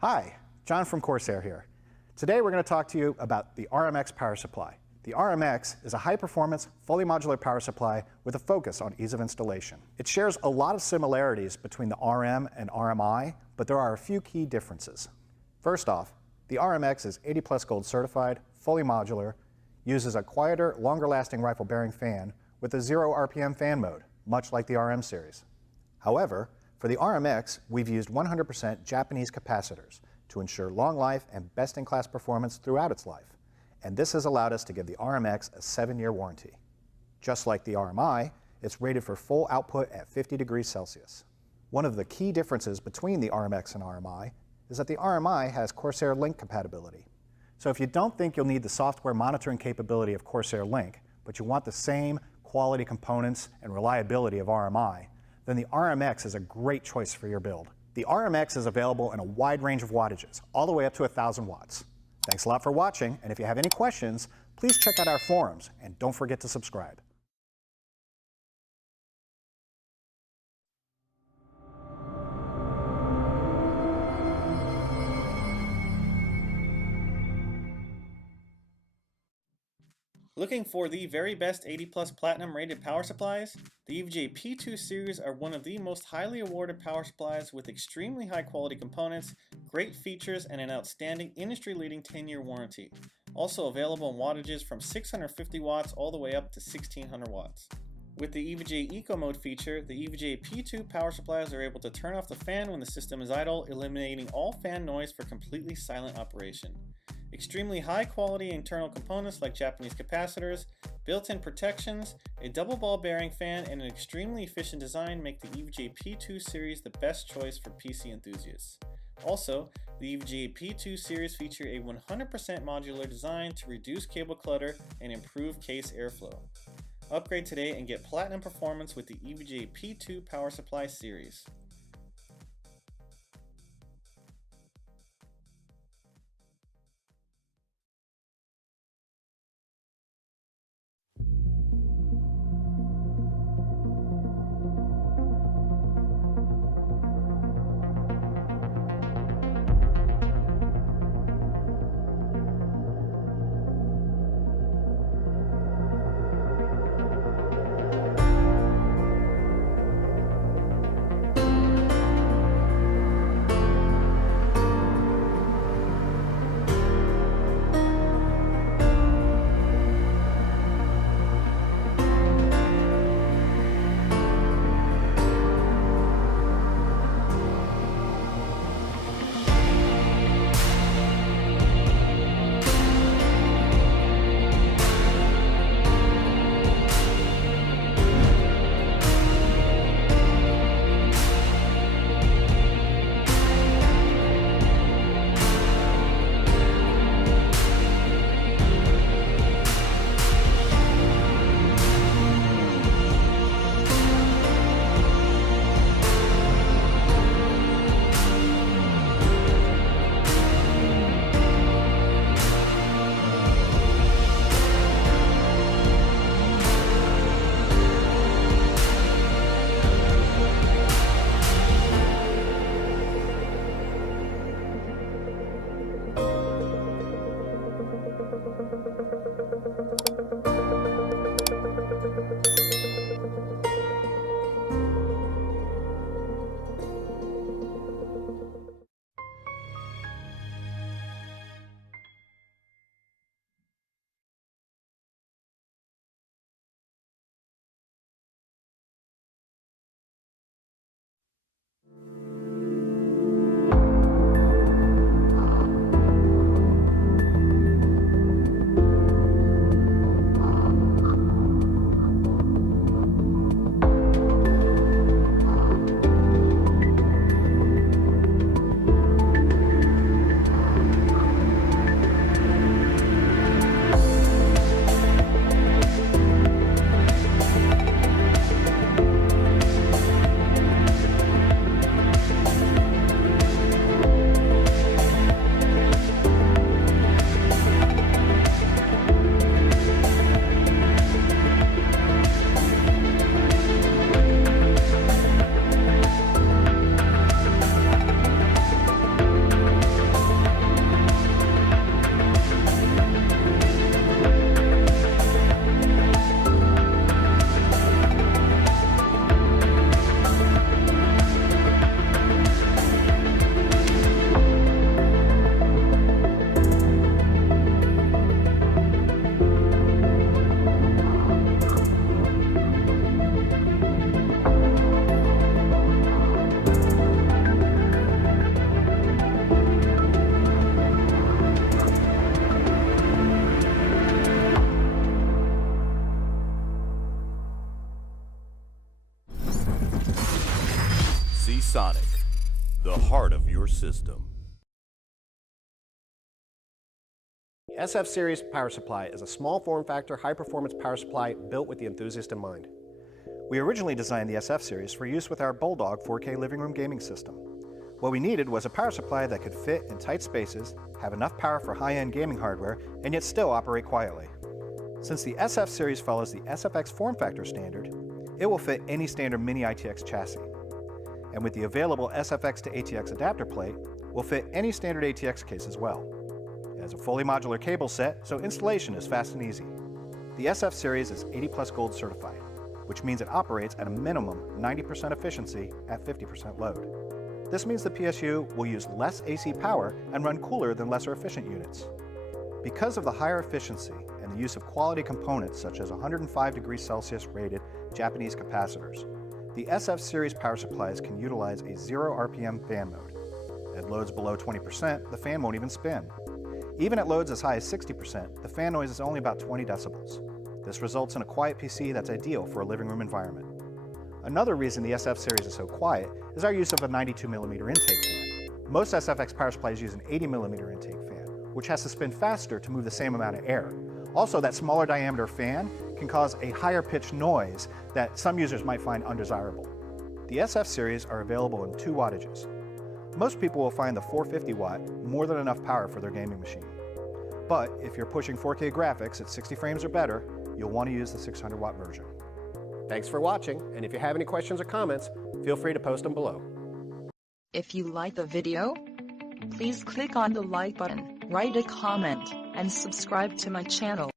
Hi, John from Corsair here. Today we're going to talk to you about the RMx power supply. The RMx is a high-performance, fully modular power supply with a focus on ease of installation. It shares a lot of similarities between the RM and RMI, but there are a few key differences. First off, the RMx is 80+ gold certified, fully modular, uses a quieter, longer-lasting rifle bearing fan with a 0 RPM fan mode, much like the RM series. However, for the RMx, we've used 100% Japanese capacitors to ensure long life and best-in-class performance throughout its life. And this has allowed us to give the RMx a 7-year warranty. Just like the RMI, it's rated for full output at 50 degrees Celsius. One of the key differences between the RMx and RMI is that the RMI has Corsair Link compatibility. So if you don't think you'll need the software monitoring capability of Corsair Link, but you want the same quality components and reliability of RMI, then the RMx is a great choice for your build. The RMx is available in a wide range of wattages, all the way up to 1,000 watts. Thanks a lot for watching, and if you have any questions, please check out our forums, and don't forget to subscribe. Looking for the very best 80+ platinum rated power supplies? The EVGA P2 series are one of the most highly awarded power supplies with extremely high quality components, great features, and an outstanding industry-leading 10-year warranty. Also available in wattages from 650 watts all the way up to 1600 watts. With the EVGA Eco Mode feature, the EVGA P2 power supplies are able to turn off the fan when the system is idle, eliminating all fan noise for completely silent operation. Extremely high quality internal components like Japanese capacitors, built-in protections, a double ball bearing fan, and an extremely efficient design make the EVGA P2 series the best choice for PC enthusiasts. Also, the EVGA P2 series feature a 100% modular design to reduce cable clutter and improve case airflow. Upgrade today and get platinum performance with the EVGA P2 power supply series. Seasonic, the heart of your system. The SF series power supply is a small form factor, high performance power supply built with the enthusiast in mind. We originally designed the SF series for use with our Bulldog 4K living room gaming system. What we needed was a power supply that could fit in tight spaces, have enough power for high-end gaming hardware, and yet still operate quietly. Since the SF series follows the SFX form factor standard, it will fit any standard mini ITX chassis. And with the available SFX to ATX adapter plate, will fit any standard ATX case as well. It has a fully modular cable set, so installation is fast and easy. The SF series is 80+ Gold certified, which means it operates at a minimum 90% efficiency at 50% load. This means the PSU will use less AC power and run cooler than lesser efficient units. Because of the higher efficiency and the use of quality components such as 105 degrees Celsius rated Japanese capacitors, the SF series power supplies can utilize a 0 RPM fan mode. At loads below 20%, the fan won't even spin. Even at loads as high as 60%, the fan noise is only about 20 decibels. This results in a quiet PC that's ideal for a living room environment. Another reason the SF series is so quiet is our use of a 92mm intake fan. Most SFX power supplies use an 80mm intake fan, which has to spin faster to move the same amount of air. Also, that smaller diameter fan can cause a higher pitched noise that some users might find undesirable. The SF series are available in 2 wattages. Most people will find the 450 watt more than enough power for their gaming machine. But if you're pushing 4K graphics at 60 frames or better, you'll want to use the 600 watt version. Thanks for watching, and if you have any questions or comments, feel free to post them below. If you like the video, please click on the like button, write a comment, and subscribe to my channel.